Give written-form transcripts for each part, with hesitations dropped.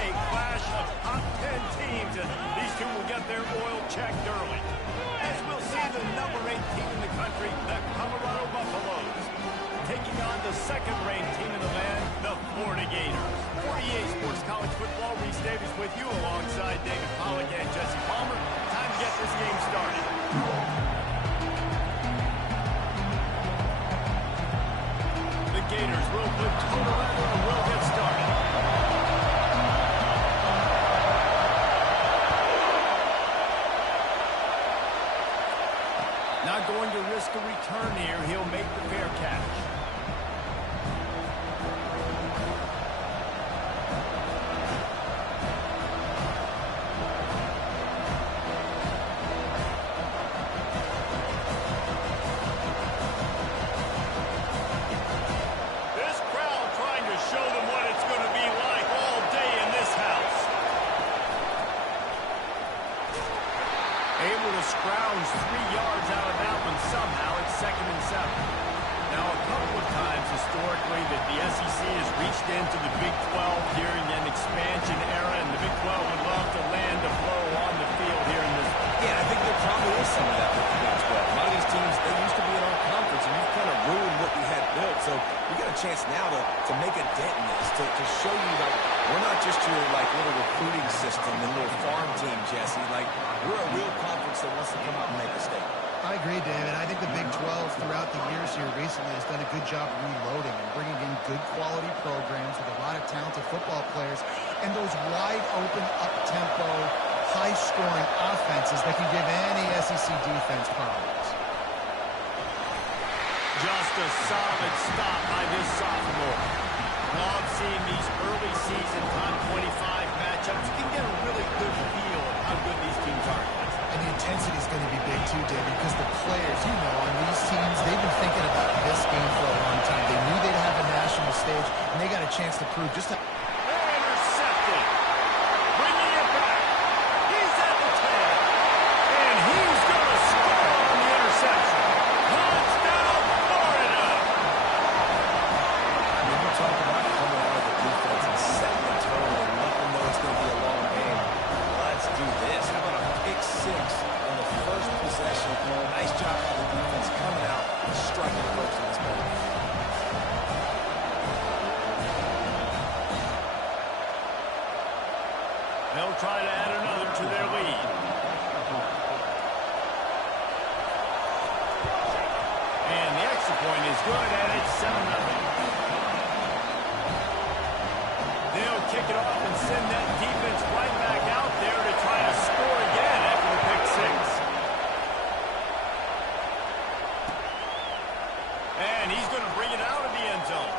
a clash of top 10 teams, and these two will get their oil checked early. As we'll see the number 8 team in the country, the Colorado Buffaloes, taking on the second-ranked team in the land, the Florida Gators. For EA Sports College Football, Reese Davis with you alongside David Pollack and Jesse Palmer. Time to get this game started. The Gators will put total level and will get started. Not going to risk a return here. He'll make the fair catch. Able to scrounge 3 yards out of that one somehow. It's 2nd and 7. Now, a couple of times historically that the SEC has reached into the Big 12 during an expansion era, and the Big 12 would love to land a blow on the field here in this one. Yeah, I think there probably is some of that with the Big 12. A lot of these teams, they used to be in our conference, and you've kind of ruined what we had built. So we got a chance now to make a dent in this, to show you that we're not just your little recruiting system and little farm team, Jesse. We're a real conference that wants to come out and make a statement. I agree, David. I think the Big 12 throughout the years here recently has done a good job reloading and bringing in good quality programs with a lot of talented football players and those wide open, up-tempo, high-scoring offenses that can give any SEC defense problems. Just a solid stop by this sophomore. Love seeing these early season top 25 matchups. You can get a really good feel of how good these teams are. And the intensity is going to be big too, David, because the players, on these teams, they've been thinking about this game for a long time. They knew they'd have a national stage, and they got a chance to prove just how... Intercepted. Bringing it back. He's at the 10. And he's going to score on the interception. Touchdown, Florida. When you talk about coming out of the defense and setting the tone and letting them know it's going to be a long game, let's do this. How about a pick 6 on the first possession? Nice job by the defense coming out and striking first in this ball. They'll try to add another to their lead. And the extra point is good, and it's 7-0. They'll kick it off and send that defense right back out there to try to score again after the pick 6. And he's going to bring it out of the end zone.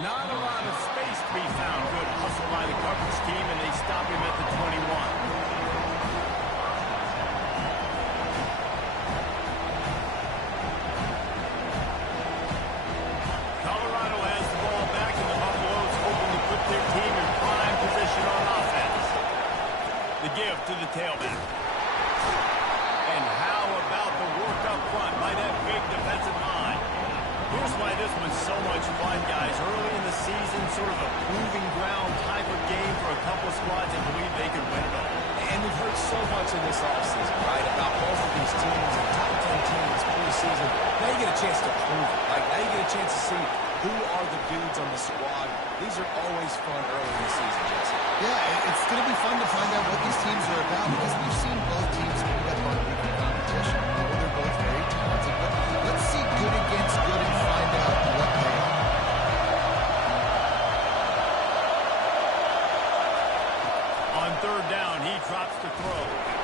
Not a lot of space to be found. Good hustle by the coverage team, and they stop him at the 21. Colorado has the ball back, and the Buffaloes hoping to put their team in prime position on offense. The give to the tailback. And how about the work up front by that big defensive line? Here's why this one's so much fun, guys. Early in the season, sort of a proving ground type of game for a couple of squads that believe they could win it all. And we've heard so much in this offseason, right, about both of these teams and top 10 teams preseason. Now you get a chance to prove it. Now you get a chance to see who are the dudes on the squad. These are always fun early in the season, Jesse. Yeah, it's going to be fun to find out what these teams are about because we've seen both teams move at hard weekly competition. They're both very talented, but let's see good against good and find out what they are. On 3rd down, he drops the throw. And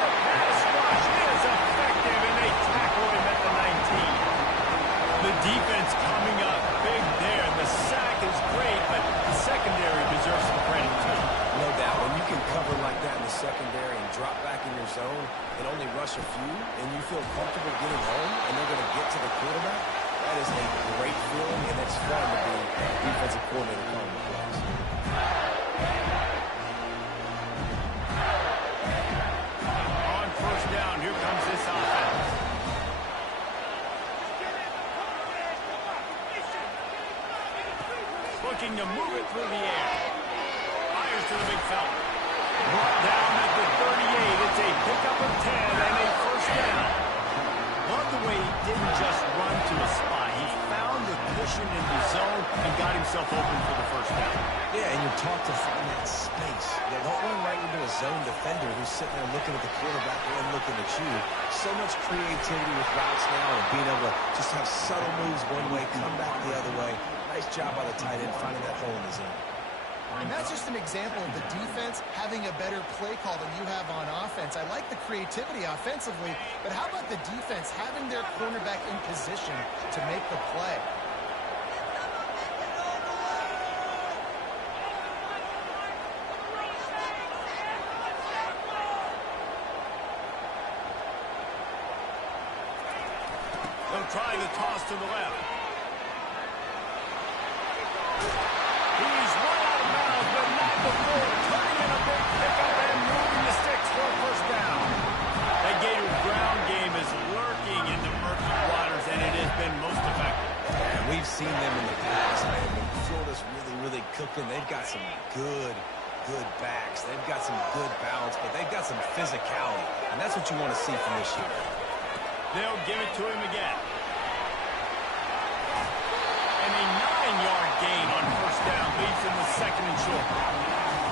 the pass rush is effective, and they tackle him at the 19. The defense coming up big there. The sack is great, but the secondary deserves some credit too. No doubt. When you can cover like that in the secondary and drop back in your zone and only rush a few, and you feel comfortable getting home, and they're going to get to the quarterback, that is a great feeling, and it's fun to be a defensive coordinator calling the plays. On 1st down, here comes this offense. looking to move it through the air. Fires to the big fella. Brought down at the 38. It's a pickup of 10 and a first down. Love the way he didn't just run to a spot. He found the cushion in the zone and got himself open for the first down. Yeah, and you're taught to find that space. Yeah, don't run right into a zone defender who's sitting there looking at the quarterback and looking at you. So much creativity with routes now and being able to just have subtle moves one way, come back the other way. Nice job by the tight end finding that hole in the zone. And that's just an example of the defense having a better play call than you have on offense. I like the creativity offensively, but how about the defense having their cornerback in position to make the play? They'll try the toss to the left. He's run out of bounds, but not before turning in a big pickup and moving the sticks for a first down. That Gator ground game is lurking in the murky waters, and it has been most effective. And we've seen them in the past, man. When Florida's really cooking, they've got some good backs. They've got some good balance, but they've got some physicality, and that's what you want to see from this year. They'll give it to him again. And a 9-yard gain on first down leads in the second and short.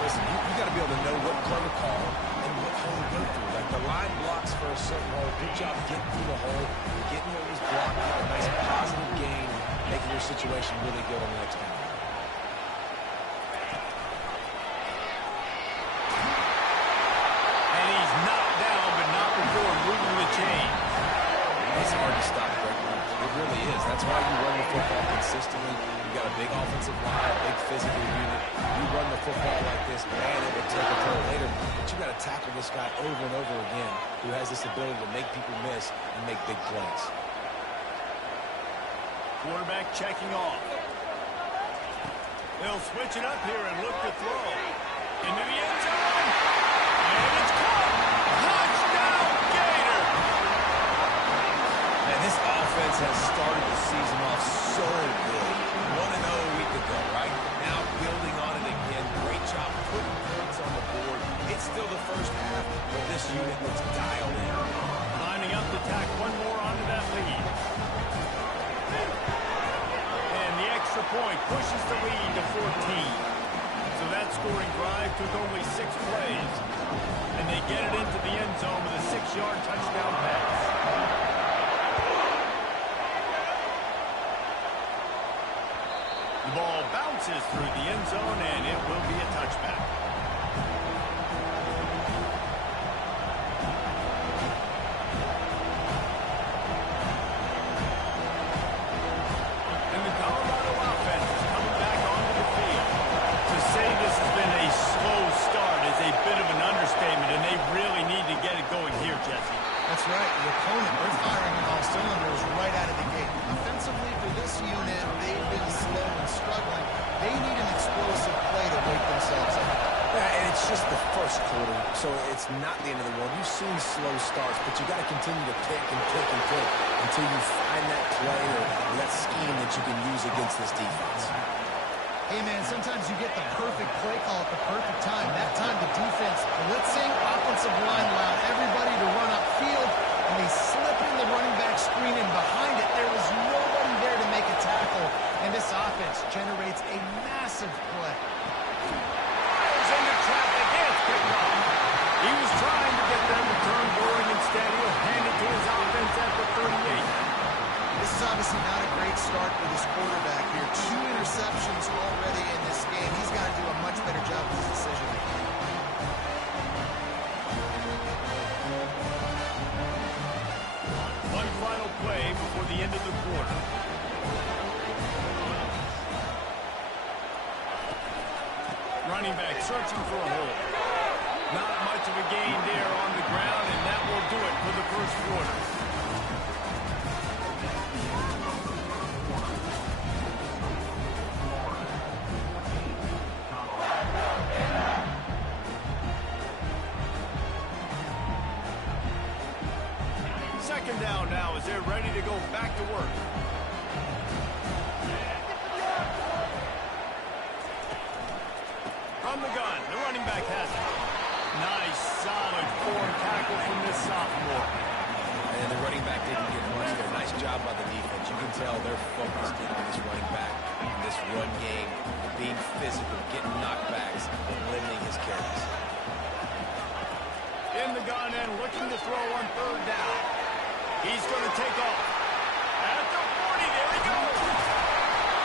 Listen, you got to be able to know what play to call and what hole to go through. Like the line blocks for a certain hole. Good job getting through the hole, getting what was blocked, a nice positive gain, making your situation really good on the next time. And he's knocked down, but not before moving the chain. It's hard to stop a great run. It really is. That's why you run the football consistently. You got a big offensive line, a big physical unit. You run the football like this, man, it will take a toll later. But you got to tackle this guy over and over again who has this ability to make people miss and make big plays. Quarterback checking off. They'll switch it up here and look to throw. Into the end zone. And it's caught. Touchdown, Gator. Man, this offense has started the season off so good. 1-0 a week ago, right? Now building on it again. Great job putting points on the board. It's still the first half, but this unit looks dialed in. Lining up to tack one more onto that lead. And the extra point pushes the lead to 14. So that scoring drive took only 6 plays. And they get it into the end zone with a 6-yard touchdown pass. The ball bounces through the end zone, and it will be a touchback. And the Colorado offense is coming back onto the field. To say this has been a slow start is a bit of an understatement, and they really need to get it going here, Jesse. That's right. The opponent, they're firing on all cylinders right out of the gate. Offensively, for this unit, they've been slow and struggling. They need an explosive play to wake themselves up. Yeah, and it's just the first quarter, so it's not the end of the world. You've seen slow starts, but you got to continue to pick and pick and pick until you find that play or that scheme that you can use against this defense. Hey, man, sometimes you get the perfect play call at the perfect time. That time, the defense blitzing, offensive line allowed everybody to run upfield, and they slip in the running back screen, and behind it, there was nobody there to make a tackle, and this offense generates a massive play. Fires into traffic. It's picked up. He was trying to get them to turn going. Instead, he'll hand it to his offense at the 38. This is obviously not a great start for this quarterback here. 2 interceptions already in this game. He's got to do a much better job with his decision-making. One final play before the end of the quarter. Running back searching for a hole. Not much of a gain there on the ground, and that will do it for the first quarter. Second down now as they're ready to go back to work. From the gun, the running back has it. Nice, solid form tackle from this sophomore. And the running back didn't get much there. Nice job by the defense. You can tell they're focused in on this running back in this run game, being physical, getting knockbacks, and limiting his carries. In the gun and looking to throw on third down. He's going to take off. At the 40, there he goes.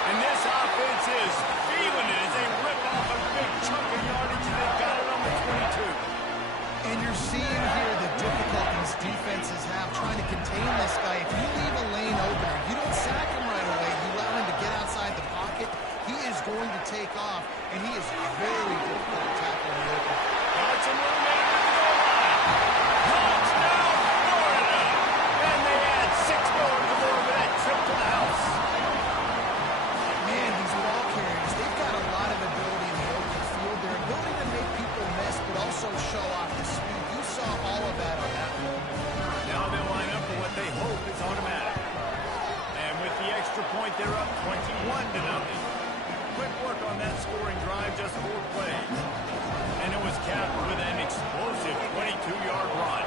And this offense is feeling it as they rip off a big chunk of yardage, and they've got it on the 22. And you're seeing here the difficulties defenses have trying to contain this guy. If you leave a lane open, you don't sack him right away, you allow him to get outside the pocket, he is going to take off, and he is very difficult to tackle in the open. Got some room in the goal line. Touchdown, Florida! And they add 6 more to that trip to the house. Man, these ball carriers, they've got a lot of ability in the open field. Their ability to make people miss, but also show off the speed. You saw all of that on that one. Now they line up for what they hope is automatic. And with the extra point, they're up 21-0. Quick work on that scoring drive, just 4 plays. And it was capped with an explosive 22-yard run.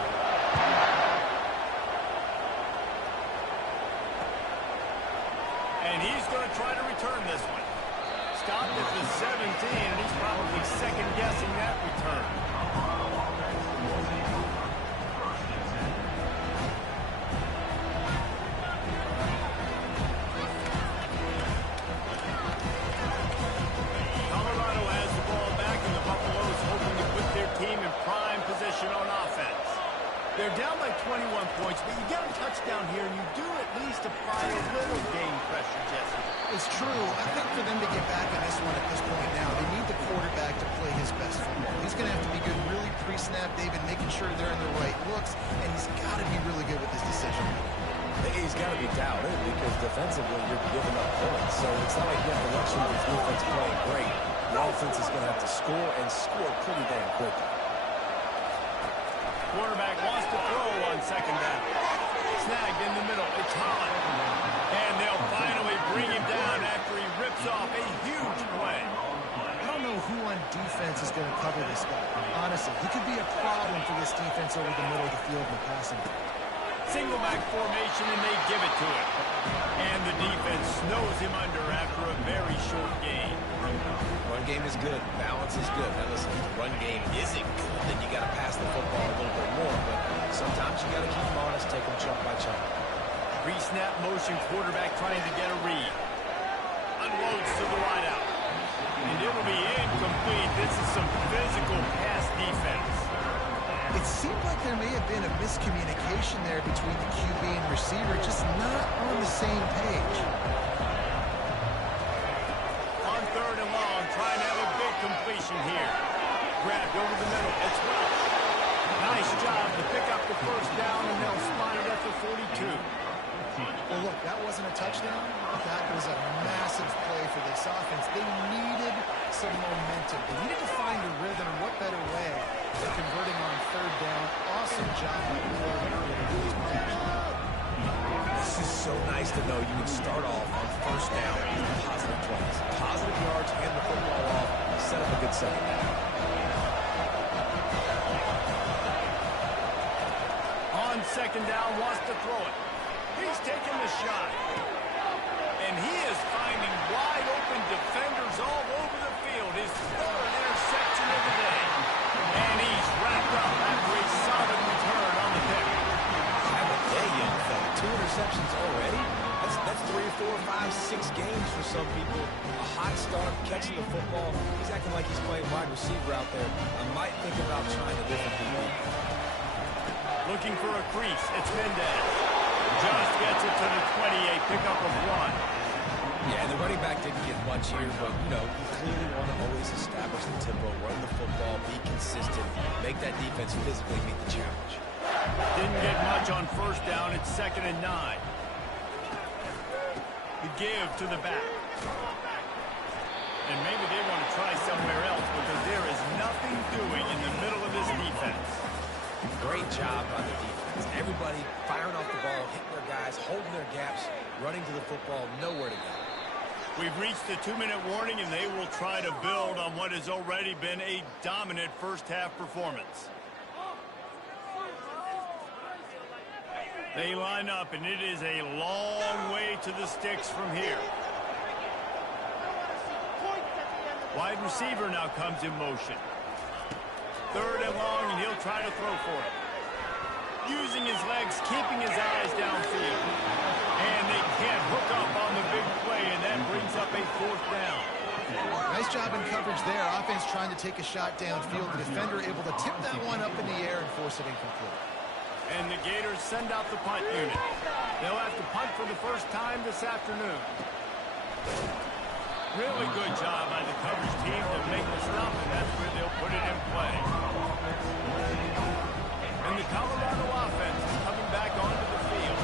And he's going to try to return this one. Stopped at the 17, and he's probably second-guessing that return. Colorado has the ball back, and the Buffaloes hoping to put their team in prime position on offense. They're down by 21 points, but you get a touchdown here, and you do at least apply a little game pressure, Jesse. It's true. I think for them to get back in this one at this point now, they need the quarterback to play his best football. He's going to have to be good really pre-snap, David, making sure they're in the right looks, and he's got to be really good with his decision. He's got to be doubted because defensively you're giving up points. So it's not like you have the luxury of the defense playing great. The offense is going to have to score and score pretty damn quickly. Quarterback wants to throw on second down. Snagged in the middle. It's Holland. And they'll finally bring him down after he rips off a huge play. I don't know who on defense is going to cover this guy. Honestly, he could be a problem for this defense over the middle of the field in the passing. Single back formation, and they give it to him. And the defense snows him under after a very short game. Run game is good. Balance is good. Now listen, if the run game isn't good, then you got to pass the football a little bit more. But sometimes you got to keep them honest, take them chunk by chunk. Pre-snap motion, quarterback trying to get a read. Unloads to the wideout. And it'll be incomplete. This is some physical pass defense. It seemed like there may have been a miscommunication there between the QB and receiver, just not on the same page. On third and long, trying to have a big completion here. Grabbed over the middle. It's Welch. Nice job to pick up the first down, and they'll spot it at the 42. Well, look, that wasn't a touchdown. That was a massive play for this offense. They needed some momentum. They needed to find a rhythm. What better way than converting on third down? Awesome job by the quarterback. This is so nice to know you can start off on first down with positive plays. Positive yards, hand the football off, set up a good second down. On second down, wants to throw it. He's taking the shot. And he is finding wide open defenders all over the field. His third interception of the day. And he's wrapped up after a solid return on the pick. Have a day, young fella. 2 interceptions already? That's 3, 4, 5, 6 games for some people. A hot start, catching the football. He's acting like he's playing wide receiver out there. I might think about trying a different DB. Looking for a crease. It's Mendez. Just gets it to the 28, pickup of 1. Yeah, and the running back didn't get much here, but, you know, you clearly want to always establish the tempo, run the football, be consistent, make that defense physically meet the challenge. Didn't get much on first down. It's 2nd and 9. The give to the back. And maybe they want to try somewhere else because there is nothing doing in the middle of this defense. Great job by the defense. Everybody firing off the ball, hitting their guys, holding their gaps, running to the football, nowhere to go. We've reached the 2-minute warning, and they will try to build on what has already been a dominant first-half performance. They line up, and it is a long way to the sticks from here. Wide receiver now comes in motion. 3rd and long, and he'll try to throw for it. Using his legs, keeping his eyes downfield. And they can't hook up on the big play, and that brings up a 4th down. Nice job in coverage there. Offense trying to take a shot downfield. The defender able to tip that one up in the air and force it incomplete. And the Gators send out the punt unit. They'll have to punt for the first time this afternoon. Really good job by the coverage team to make the stop, and that's where they'll put it in play. And the Colorado offense is coming back onto the field.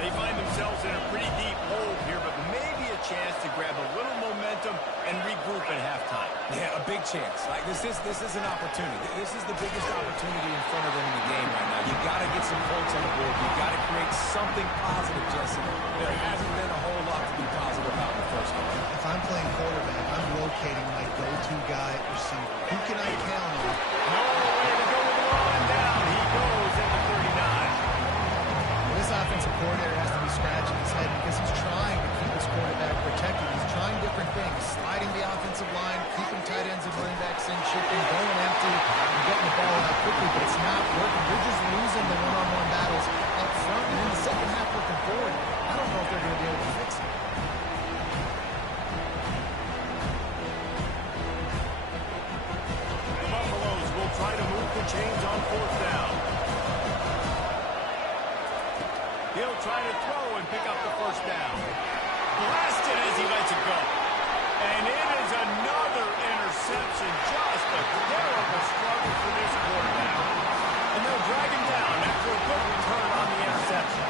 They find themselves in a pretty deep hole here, but maybe a chance to grab a little momentum and regroup at halftime. Yeah, a big chance. Like this is an opportunity. This is the biggest opportunity in front of them in the game right now. You got to get some points on the board. You got to create something positive, Jesse. There hasn't been a whole lot to be positive about in the first game. If I'm playing quarterback, I'm locating my go-to guy at receiver. Who can I count on? No way to go with the line down. He goes at the 39. This offensive coordinator has to be scratching his head because he's trying to keep his quarterback protected. He's trying different things, sliding the offensive line, keeping tight ends and running backs in, shifting, going empty, and getting the ball out quickly, but it's not working. They're just losing the one-on-one battles up front, and in the second half looking forward, I don't know if they're going to be able to fix it. The Buffaloes will try to move the chains on 4th down. He'll try to throw and pick up the 1st down. Blasted as he lets it go. And it is another interception. Just a terrible struggle for this quarterback. And they'll drag him down after a good return on the interception.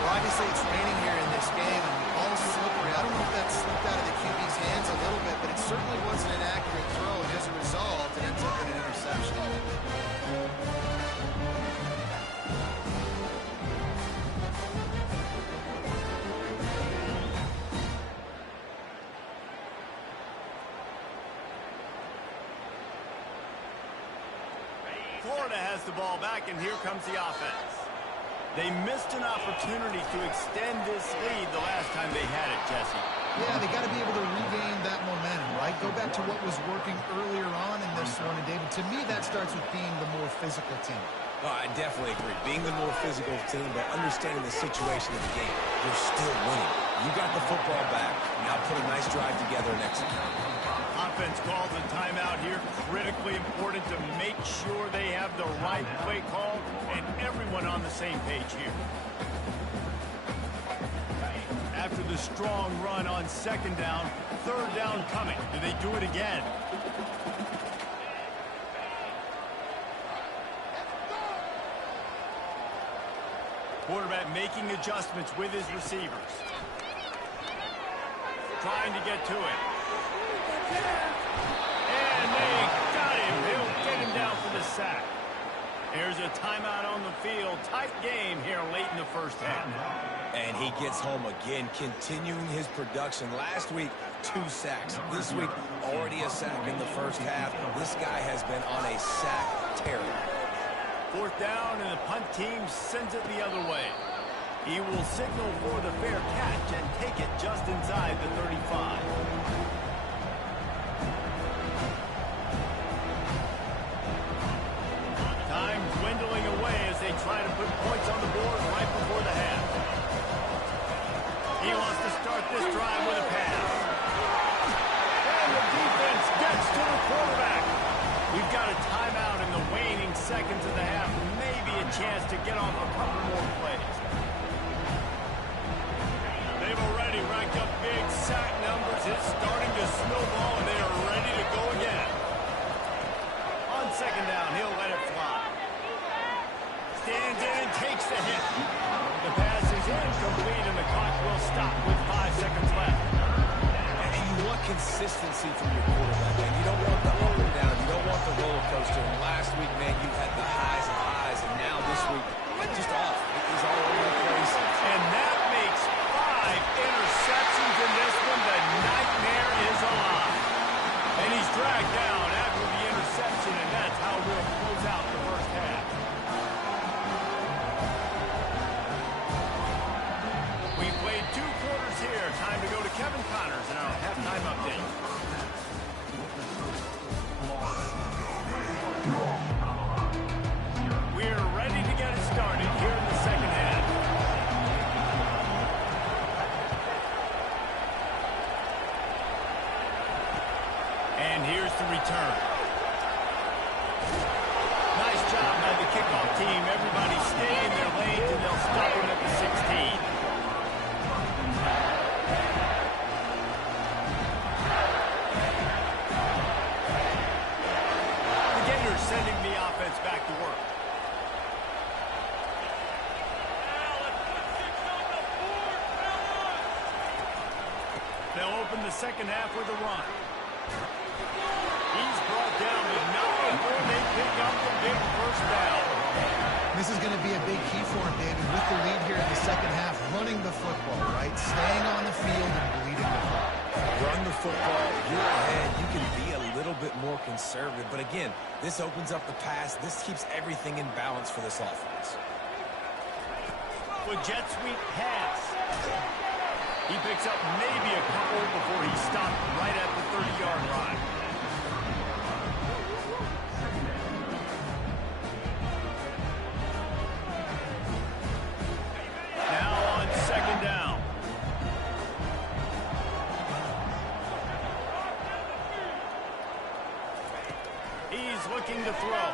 Well, obviously it's raining here in this game, and the ball's slippery. I don't know if that slipped out of the QB's hands a little bit, but it certainly wasn't an accurate throw, and as a result, it ends up in an interception. Florida has the ball back, and here comes the offense. They missed an opportunity to extend this lead the last time they had it, Jesse. Yeah, they got to be able to regain that momentum, right? Go back to what was working earlier on in this one, and David, to me, that starts with being the more physical team. Oh, I definitely agree. Being the more physical team, but understanding the situation of the game. You're still winning. You got the football back. Now put a nice drive together and execute. Offense calls a timeout here. Critically important to make sure they have the right play call and everyone on the same page here. After the strong run on 2nd down, 3rd down coming. Do they do it again? Quarterback making adjustments with his receivers. Trying to get to it. And they got him. They'll get him down for the sack. There's a timeout on the field. Tight game here late in the first half. And he gets home again, continuing his production. Last week, 2 sacks. This week, already a sack in the first half. This guy has been on a sack tear. 4th down, and the punt team sends it the other way. He will signal for the fair catch and take it just inside the 35. Time dwindling away as they try to put points on the board right before the half. He wants to start this drive with a pass. And the defense gets to the quarterback. We've got a timeout in the waning seconds of the half. Maybe a chance to get off a couple more plays. They've already racked up big sack numbers. It's starting to snowball, and they are ready to go again. On 2nd down, he'll let it fly. Stands in and takes the hit. The pass is incomplete, and the clock will stop with 5 seconds left. And you want consistency from your quarterback, man. You don't want the up and down. You don't want the roller coaster. And last week, man, you had the highs and highs, and now this week, just off. He's all over the place. And that makes 5 interceptions in this one. The Kevin Connors in our halftime update. We're ready to get it started here in the second half. And here's the return. Nice job by the kickoff team. Everybody stay in their lanes, and they'll stop them at the 16. The Gators sending the offense back to work. They'll open the second half with a run. He's brought down with nothing before they pick up the big first down. This is going to be a big key for him, David, with the lead here in the second half, running the football, right? Staying on the field and bleeding the clock. Run the football, you're ahead, you can be a little bit more conservative. But again, this opens up the pass. This keeps everything in balance for this offense. With jet sweep pass. He picks up maybe a couple before he stopped right at the 30-yard line. Now on second down. He's looking to throw.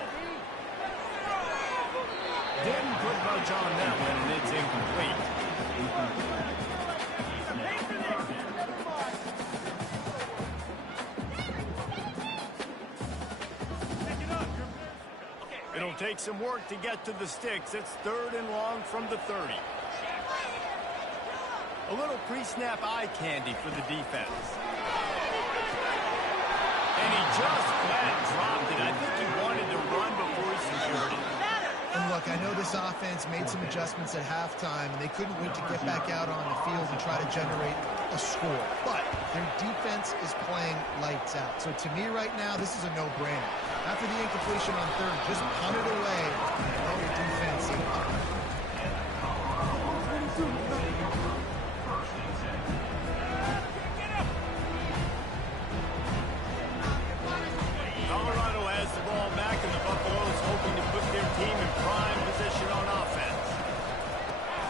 Didn't put much on that one, and it's incomplete. It'll take some work to get to the sticks. It's 3rd and long from the 30. A little pre-snap eye candy for the defense. And he just flat dropped it. I think he wanted to run before he secured it. And look, I know this offense made some adjustments at halftime, and they couldn't wait to get back out on the field and try to generate a score. But their defense is playing lights out. So to me right now, this is a no-brainer. After the incompletion on 3rd, just punt it away and let your defense see it. Colorado has the ball back, and the Buffaloes hoping to put their team in prime position on offense.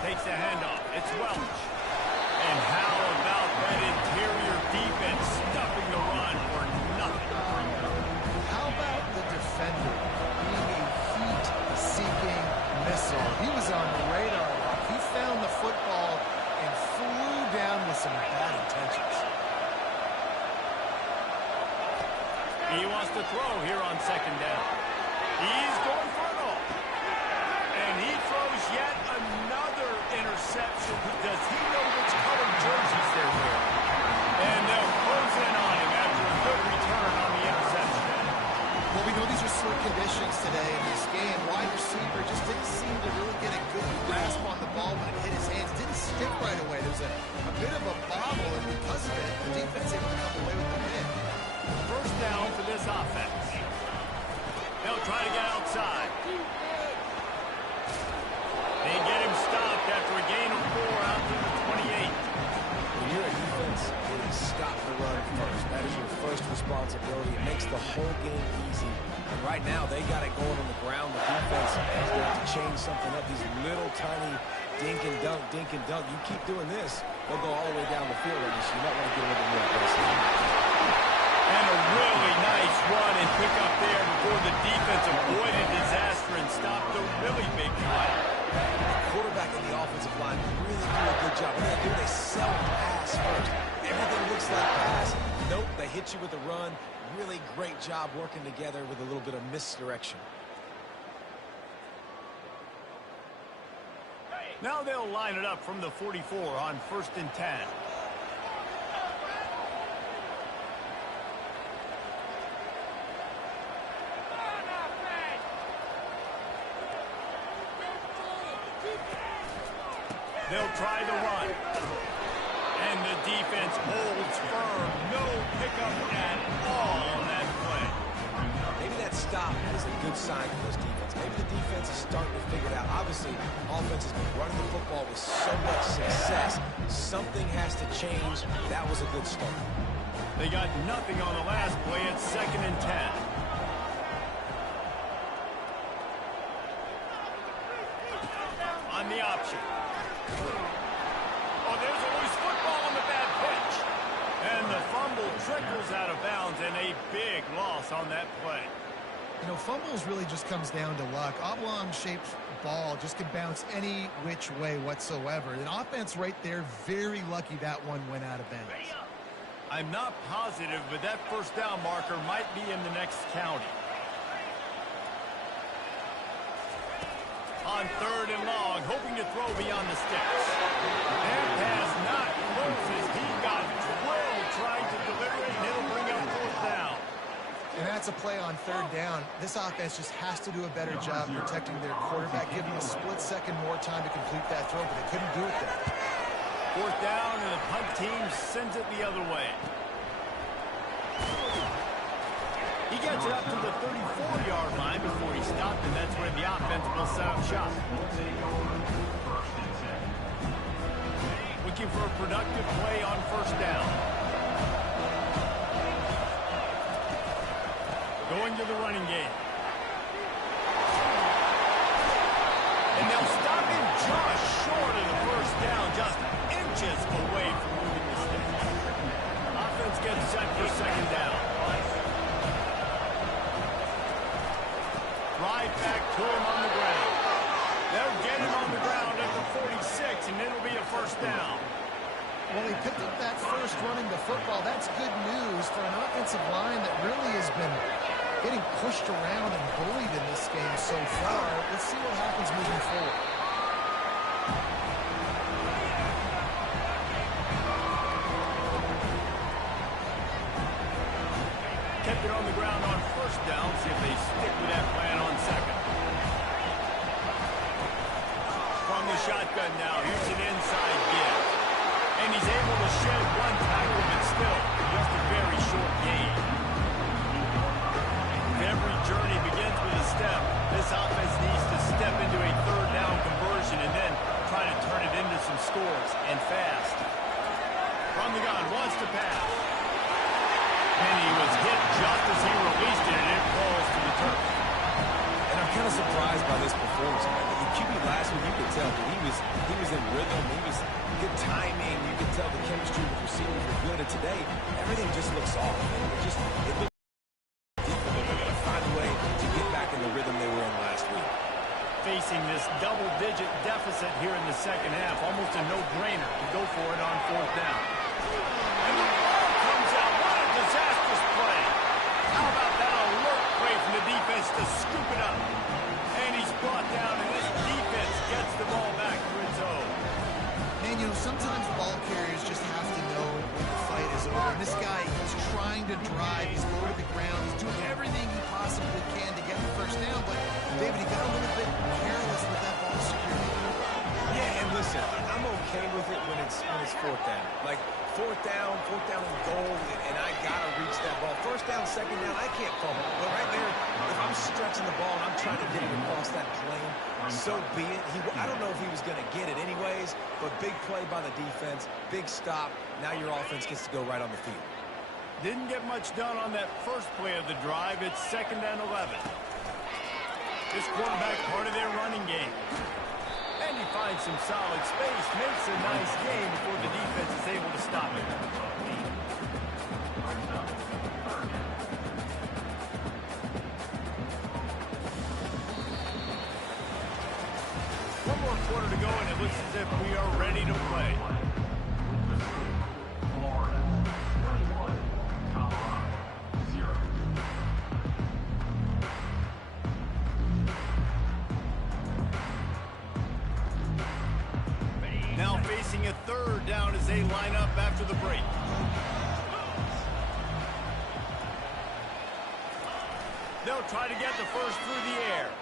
Takes the handoff. It's Welch. And how about that interior defense stuffing the run for nothing? How about the defender being a heat-seeking missile? He was on the radar. He found the football and flew down with some bad intentions. He wants to throw here on second down. He's going for it all. And he throws yet another interception. Does he know which color jerseys they're wearing? And they'll close in on him after a good return on the interception. Well, we know these are slick conditions today in this game. Wide receiver just didn't seem to really get a good grasp on the ball when it hit his hands. Didn't stick right away. There's a bit of a bobble, and because of it, the defense able to come away with the win. First down for this offense. They'll try to get outside. They get him stopped after a gain of 4 out to the 28. When you're a defense, it is stop the run first. That is your first responsibility. It makes the whole game easy. And right now, they got it going on the ground. The defense is going to change something up. These little tiny dink and dunk, dink and dunk. You keep doing this, they'll go all the way down the field on this. You might want to get a little bit more aggressive. And a really nice run and pick up there before the defense avoided disaster and stopped a really big play. The quarterback and the offensive line really do a good job. What they do, they sell pass first. Everything looks like pass. Nope, they hit you with a run. Really great job working together with a little bit of misdirection. Now they'll line it up from the 44 on 1st and 10. They'll try the run. And the defense holds firm. No pickup at all on that play. Maybe that stop is a good sign for this defense. Maybe the defense is starting to figure it out. Obviously, offense has been running the football with so much success. Something has to change. That was a good start. They got nothing on the last play. It's 2nd and 10. On the option. Oh, there's a loose football on the bad pitch. And the fumble trickles out of bounds, and a big loss on that play. You know, fumbles really just comes down to luck. Oblong-shaped ball just can bounce any which way whatsoever. An offense right there, very lucky that one went out of bounds. I'm not positive, but that first down marker might be in the next county. On 3rd and long, hoping to throw beyond the sticks. That pass not close as he got drilled trying to deliver it, and it'll bring up 4th down. And that's a play on 3rd down. This offense just has to do a better job protecting their quarterback, giving a split second more time to complete that throw, but they couldn't do it there. 4th down, and the punt team sends it the other way. He gets it up to the 34-yard line before he stopped, and that's where the offense will set up shop. Looking for a productive play on 1st down. Going to the running game. And they'll stop him just short of the 1st down, just inches away from moving the stick. Offense gets set for 2nd down. Right back to him on the ground. They'll get him on the ground at the 46, and it'll be a 1st down. Well, he picked up that first running the football. That's good news for an offensive line that really has been getting pushed around and bullied in this game so far. Let's see what happens moving forward. Kept it on the ground on 1st down. See if they stick with that plan on 2nd. From the shotgun now, here's an inside give. And he's able to shed one tackle, but still just a very short gain. Every journey begins with a step. This offense needs to step into a 3rd down conversion and then try to turn it into some scores, and fast. From the gun, wants to pass. And he was hit just as he released it, and it falls to the turf. And I'm kind of surprised by this performance, man. The QB last week, you could tell that he was in rhythm. He was good timing. You could tell the chemistry with receivers were good. And today, everything just looks off. And it looks different. They're going to find a way to get back in the rhythm they were in last week. Facing this double-digit deficit here in the 2nd half, almost a no-brainer to go for it on 4th down. And the ball comes out. What a disastrous play. How about that alert play from the defense to scoop it up? And he's brought down, and this defense gets the ball back to its own. Man, you know, sometimes ball carriers just have to know when the fight is over. And this guy, he's trying to drive. He's low to the ground. He's doing everything he possibly can to get the 1st down. But, David, he got a little bit careless with that ball security. Yeah, and listen, I'm okay with it when it's 4th down. Like, 4th down and goal, and I got to reach that ball. 1st down, 2nd down, I can't fumble. But right there, if I'm stretching the ball and I'm trying to get it across that plane, so be it. I don't know if he was going to get it anyways, but big play by the defense, big stop. Now your offense gets to go right on the field. Didn't get much done on that first play of the drive. It's 2nd and 11. This quarterback part of their running game. And he finds some solid space, makes a nice game before the defense is able to stop it. One more quarter to go, and it looks as if we are ready to play. Now facing a 3rd down as they line up after the break. They'll try to get the first through the air.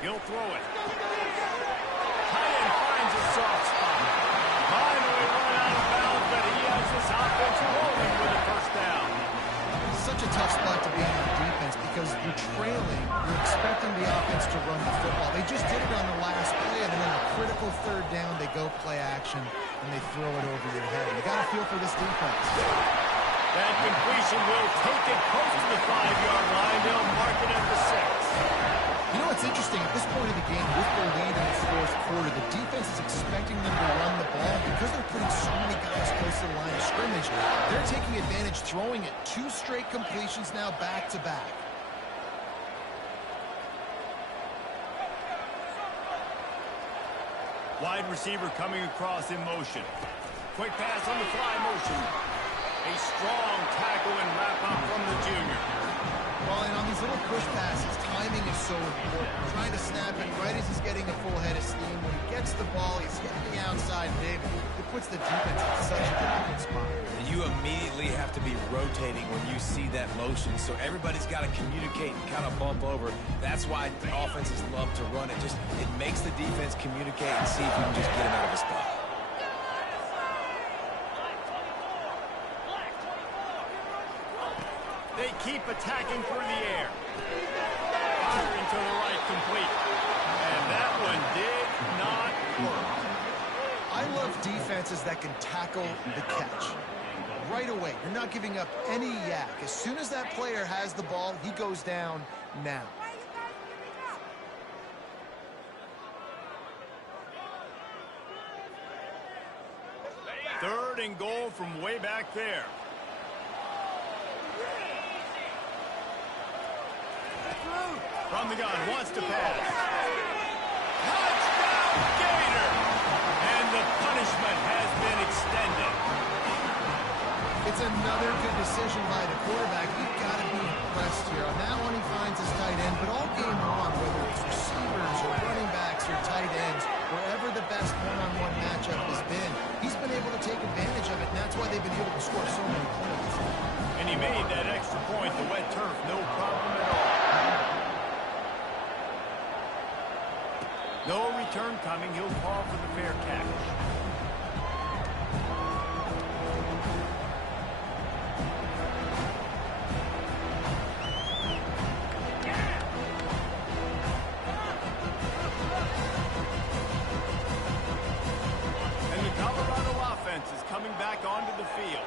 He'll throw it. Tight end finds a soft spot. Finally run out of bounds, but he has this offense rolling with a 1st down. Such a tough spot to be in on defense because you're trailing. You're expecting the offense to run the football. They just did it on the last play, and then on a critical third down, they go play action, and they throw it over your head. You got to feel for this defense. That completion will take it close to the 5-yard line. They'll mark it at the 6. You know what's interesting? At this point of the game, with the lead in the fourth quarter, the defense is expecting them to run the ball. Because they're putting so many guys close to the line of scrimmage, they're taking advantage, throwing it. 2 straight completions now back-to-back. Wide receiver coming across in motion. Quick pass on the fly motion. A strong tackle and wrap-up from the junior. Well, and on these little push passes, timing is so important. Trying to snap it right as he's getting a full head of steam. When he gets the ball, he's hitting the outside big. It puts the defense in such a difficult spot. You immediately have to be rotating when you see that motion, so everybody's got to communicate and kind of bump over. That's why the offenses love to run it. It makes the defense communicate and see if you can just get him out of a spot. They keep attacking through the air. Firing to the right, complete. And that one did not work. I love defenses that can tackle the catch. Right away, you're not giving up any yak. As soon as that player has the ball, he goes down now. Third and goal from way back there. From the gun, wants to pass. Touchdown, Gator! And the punishment has been extended. It's another good decision by the quarterback. You've got to be impressed here. On that one, he finds his tight end, but all game long, whether it's receivers or running backs or tight ends, wherever the best one-on-one matchup has been, he's been able to take advantage of it, and that's why they've been able to score so many points. And he made that extra point, the wet turf, no problem at all. No return coming. He'll call for the fair catch. And the Colorado offense is coming back onto the field.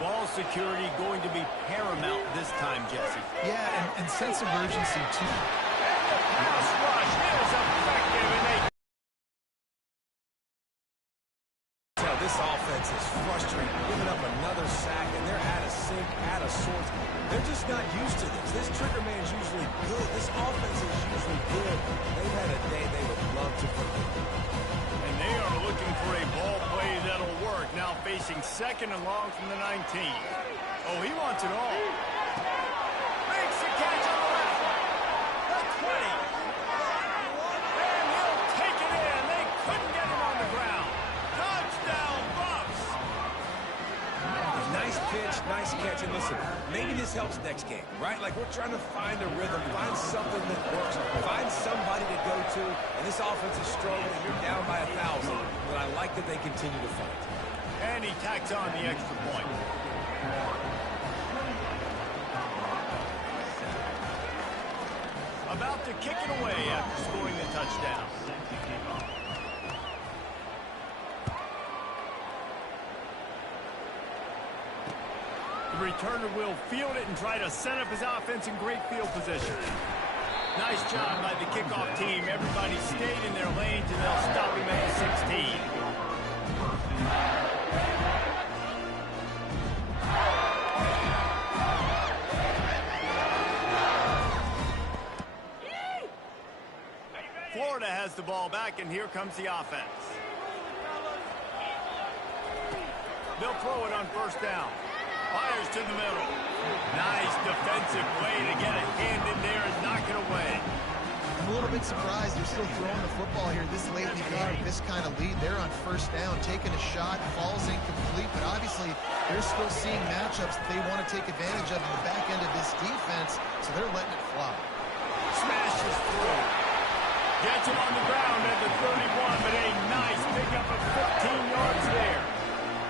Ball security going to be paramount this time, Jesse. Yeah, and sense of urgency, too. Pass rush is effective, and they... This offense is frustrated, giving up another sack, and they're out of sync, out of sorts. They're just not used to this. This trigger man's usually good. This offense is usually good. They've had a day they would love to forget. And they are looking for a ball play that'll work. Now facing second and long from the 19. Oh, he wants it all. Makes the catch on the left. The 20. And he'll take it in. They couldn't get him on the ground. Touchdown, Buffs. Nice pitch, nice catch. And listen, maybe this helps next game, right? Like, we're trying to find a rhythm, find something that works, find somebody to go to. And this offense is struggling. You're down by 1,000. But I like that they continue to fight. And he tacks on the extra point. About to kick it away after scoring the touchdown. The returner will field it and try to set up his offense in great field position. Nice job by the kickoff team. Everybody stayed in their lanes, and they'll stop him at the 16. Florida has the ball back, and here comes the offense. They'll throw it on first down. Fires to the middle. Nice defensive way to get a hand in there and knock it away. I'm a little bit surprised they're still throwing the football here this late in the game. This kind of lead. They're on first down, taking a shot, falls incomplete, but obviously they're still seeing matchups that they want to take advantage of in the back end of this defense, so they're letting it fly. Smashes through. Gets him on the ground at the 31, but a nice pickup of 15 yards there.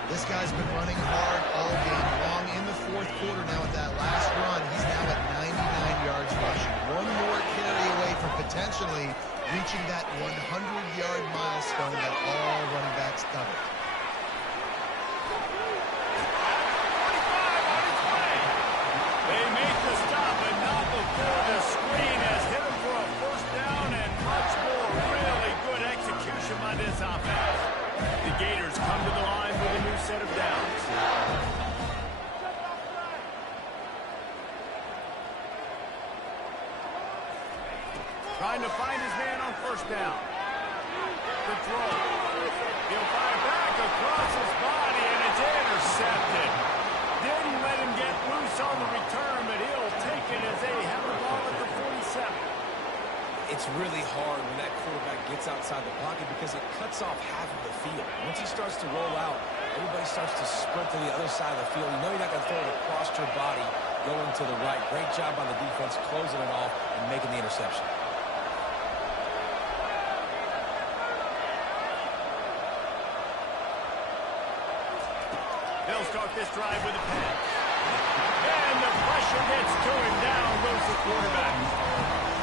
This guy's been running hard all game long in the fourth quarter now with that last run. He's now at 99 yards rushing. One more carry away from potentially reaching that 100-yard milestone that all running backs covet. They make the stop, but not before the screen has hit him for a first down and much more really good execution by this offense. The Gators come to the line with a new set of downs. Trying to find his man on first down. The throw. He'll fire back across his body, and it's intercepted. Didn't let him get loose on the return, but he'll take it as they have the ball at the 47. It's really hard when that quarterback gets outside the pocket because it cuts off half of the field. Once he starts to roll out, everybody starts to sprint to the other side of the field. You know you're not going to throw it across your body going to the right. Great job by the defense closing it off and making the interception. They'll start this drive with a pass. And the pressure gets to him. Down goes the quarterback.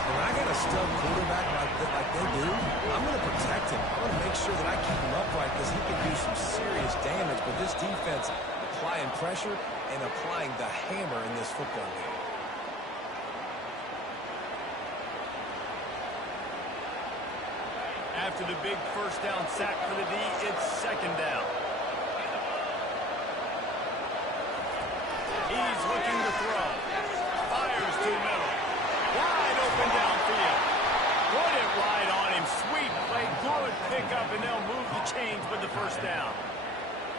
When I got a stud quarterback like they do, I'm going to protect him. I want to make sure that I keep him upright because he can do some serious damage. But this defense applying pressure and applying the hammer in this football game. After the big first down sack for the D, it's second down. He's looking to throw. Fires to the middle. Wide open downfield. Put it right on him. Sweet play. Good pickup, and they'll move the chains with the first down.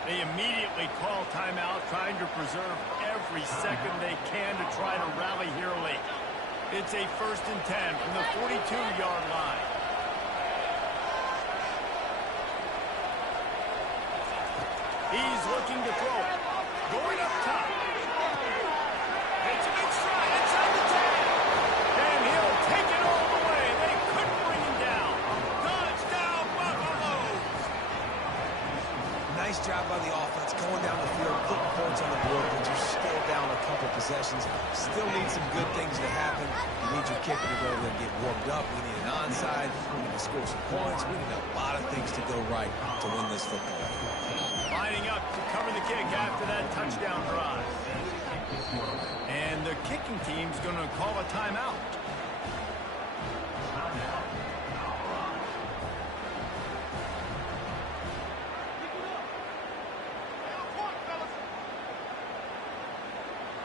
They immediately call timeout, trying to preserve every second they can to try to rally here late. It's a 1st and 10 from the 42-yard line. He's looking to throw. Going up top. It's a big stride inside the 10. And he'll take it all the way. They couldn't bring him down. Touchdown, Buffaloes. Nice job by the offense going down the field, putting points on the board, but you're still down a couple possessions. Still need some good things to happen. You need your kicker to go over there and get warmed up. We need an onside. We need to score some points. We need a lot of things to go right to win this football game. Lining up to cover the kick after that touchdown drive. And the kicking team's going to call a timeout.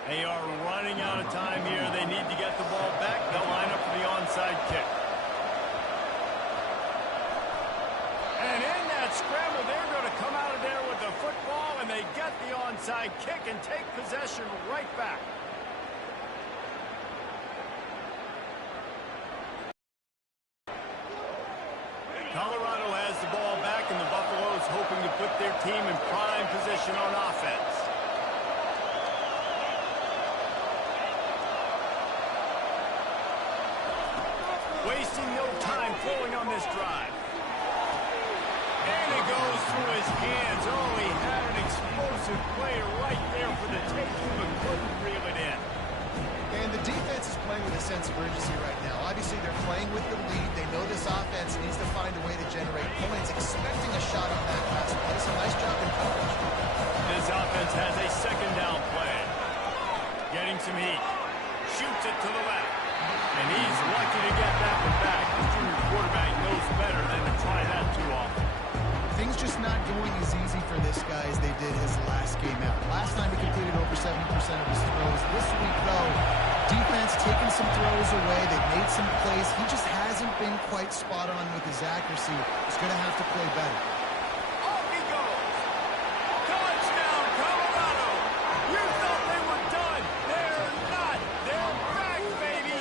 They are running out of time here. They need to get the ball back. They'll line up for the onside kick. And in that scramble, they're going to come out of there with the football, and they get the onside kick and take possession right back. Colorado has the ball back, and the Buffaloes hoping to put their team in prime position on offense. Wasting no time flowing on this drive. And it goes through his hands. Oh, he had an explosive play right there for the taking, but couldn't reel it in. And the defense is playing with a sense of urgency right now. Obviously, they're playing with the lead. They know this offense needs to find a way to generate points, expecting a shot on that pass play. It's a nice job in coverage. This offense has a second down play. Getting some heat. Shoots it to the left. And he's lucky to get that one back. The junior quarterback knows better than to try that too often. Things just not going as easy for this guy as they did his last game out. Last time he completed over 70% of his throws. This week, though, defense taking some throws away. They've made some plays. He just hasn't been quite spot on with his accuracy. He's going to have to play better. Off he goes. Touchdown, Colorado. You thought they were done. They're not. They're back, baby.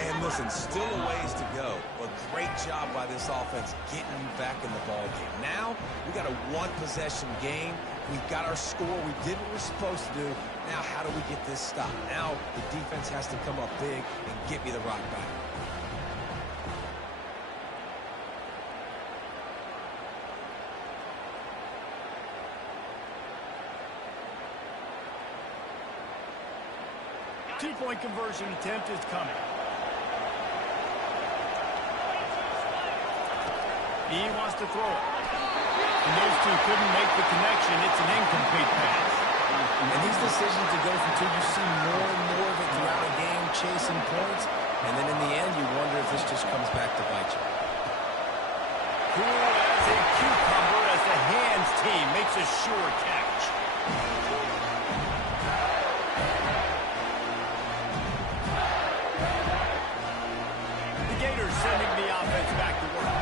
And listen, still a ways to go, but great job by this offense getting you back in the ball game. Now, we got a one-possession game. We've got our score. We did what we're supposed to do. Now, how do we get this stop? Now, the defense has to come up big and get me the rock back. Two-point conversion attempt is coming. He wants to throw it. And those two couldn't make the connection. It's an incomplete pass. And these decisions to go for two, you see more and more of it throughout a game, chasing points. And then in the end, you wonder if this just comes back to bite you. Cool as a cucumber as the hands team makes a sure catch. The Gators sending the offense back to work.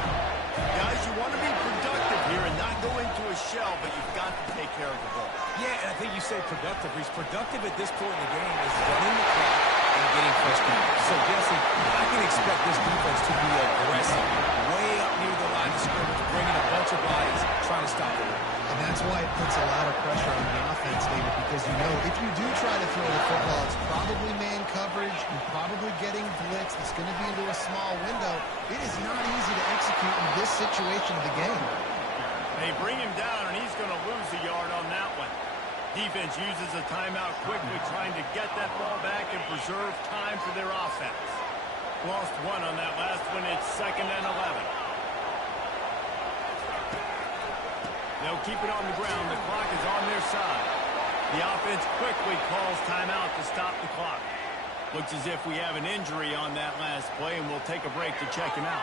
Guys, you want to be productive here and not go into a shell, but you've got to take care of the ball. Yeah, and I think you say productive. He's productive at this point in the game is running the clock and getting first down. So, Jesse, I can expect this defense to be aggressive, way up near the line of scrimmage, bringing a bunch of bodies, trying to stop the run. And that's why it puts a lot of pressure on the offense, David, because you know if you do try to throw the football, it's probably man coverage. You're probably getting blitz. It's going to be into a small window. It is not easy to execute in this situation of the game. They bring him down, and he's going to lose a yard on that one. Defense uses a timeout quickly, trying to get that ball back and preserve time for their offense. Lost one on that last one. It's 2nd and 11. They'll keep it on the ground. The clock is on their side. The offense quickly calls timeout to stop the clock. Looks as if we have an injury on that last play, and we'll take a break to check him out.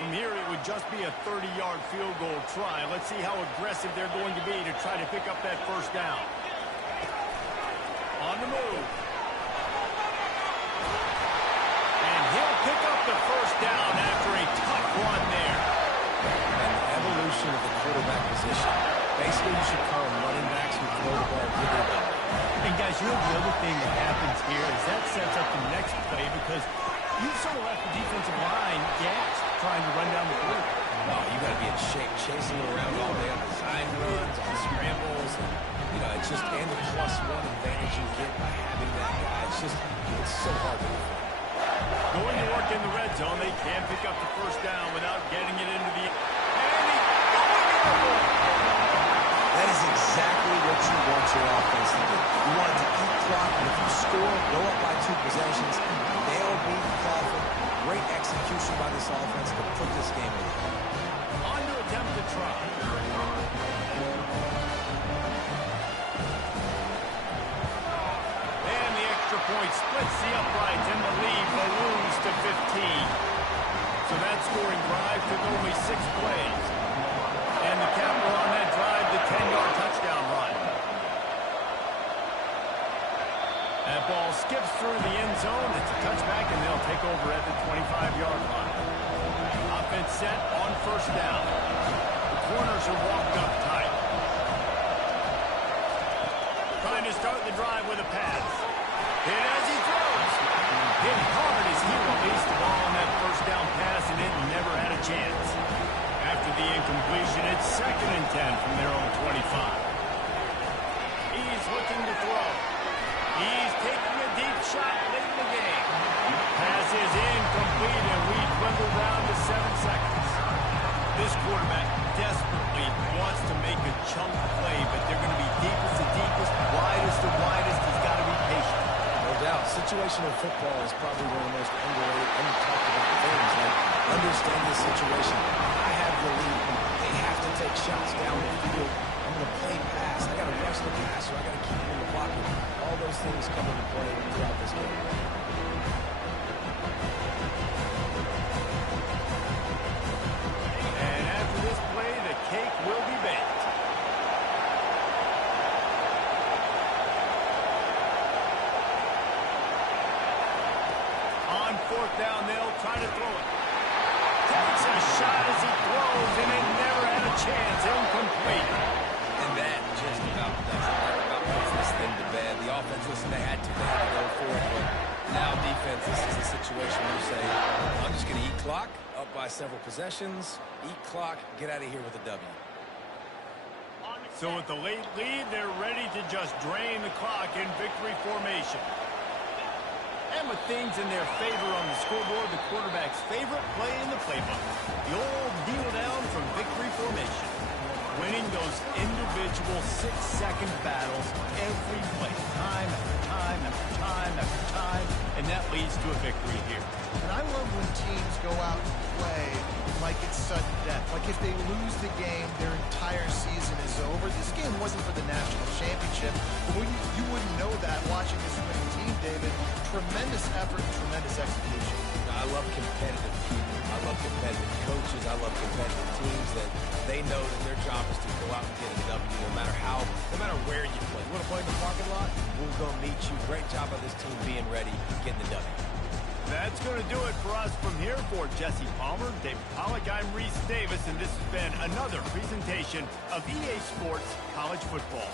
From here, it would just be a 30-yard field goal try. Let's see how aggressive they're going to be to try to pick up that first down. On the move. And he'll pick up the first down after a tough run there. And the evolution of the quarterback position. Basically, you should call them running backs who throw the ball really well. And guys, you know the other thing that happens here is that sets up the next play because you've sort of left the defensive line gassed trying to run down the field. Oh, you got to be in shape, chasing it around all day on design runs, on scrambles, and it's just and the +1 advantage you get by having that guy. It's so hard to defend. Going to work in the red zone, they can pick up the first down without getting it into the. That is exactly what you want your offense to do. You want it to eat clock, and if you score, go up by 2 possessions, nail beat Crawford. Great execution by this offense to put this game away. On to attempt to try. And the extra point splits the uprights, and the lead balloons to 15. So that scoring drive took only 6 plays. And the capper on that drive, the 10-yard touchdown run. That ball skips through the end zone. It's a touchback, and they'll take over at the 25-yard line. Offense set on first down. The corners are walked up tight. Trying to start the drive with a pass. Hit as he throws. Hit hard as he released the ball on that first down pass, and it never had a chance. After the incompletion, it's 2nd and 10 from their own 25. He's looking to throw. He's taking a deep shot late in the game. Pass is incomplete, and we dwindle down to 7 seconds. This quarterback desperately wants to make a chunk play, but they're going to be deepest to deepest, widest to widest. He's got to be patient. No doubt. Situational football is probably one of the most underrated, talked about things. Like, understand this situation. I have the lead. They have to take shots down the field. I'm going to play pass. I got to rush the pass, or I got to keep him in the pocket. All those things come into play throughout this game. And after this play, the cake will be baked. On 4th down, they'll try to throw it. Takes a shot as he throws, and it never had a chance. Incomplete. And that just about does it. That about puts this thing to bed. The offense, listen, they had to go for it, but now defense, this is a situation where you say, I'm just going to eat clock, up by several possessions, eat clock, get out of here with a W. So with the late lead, they're ready to just drain the clock in victory formation. And with things in their favor on the scoreboard, the quarterback's favorite play in the playbook. The old kneel down from victory formation. Winning those individual 6-second battles every play, time after time after time after time, and that leads to a victory here. And I love when teams go out and play like it's sudden death. Like if they lose the game, their entire season is over. This game wasn't for the national championship. But you wouldn't know that watching this winning team, David. Tremendous effort and tremendous execution. I love competitive people. I love competitive coaches. I love competitive teams that they know that their job is to go out and get a W no matter where you play. You want to play in the parking lot? We'll go meet you. Great job of this team being ready, getting the W. That's going to do it for us from here. For Jesse Palmer, David Pollack, I'm Reese Davis, and this has been another presentation of EA Sports College Football.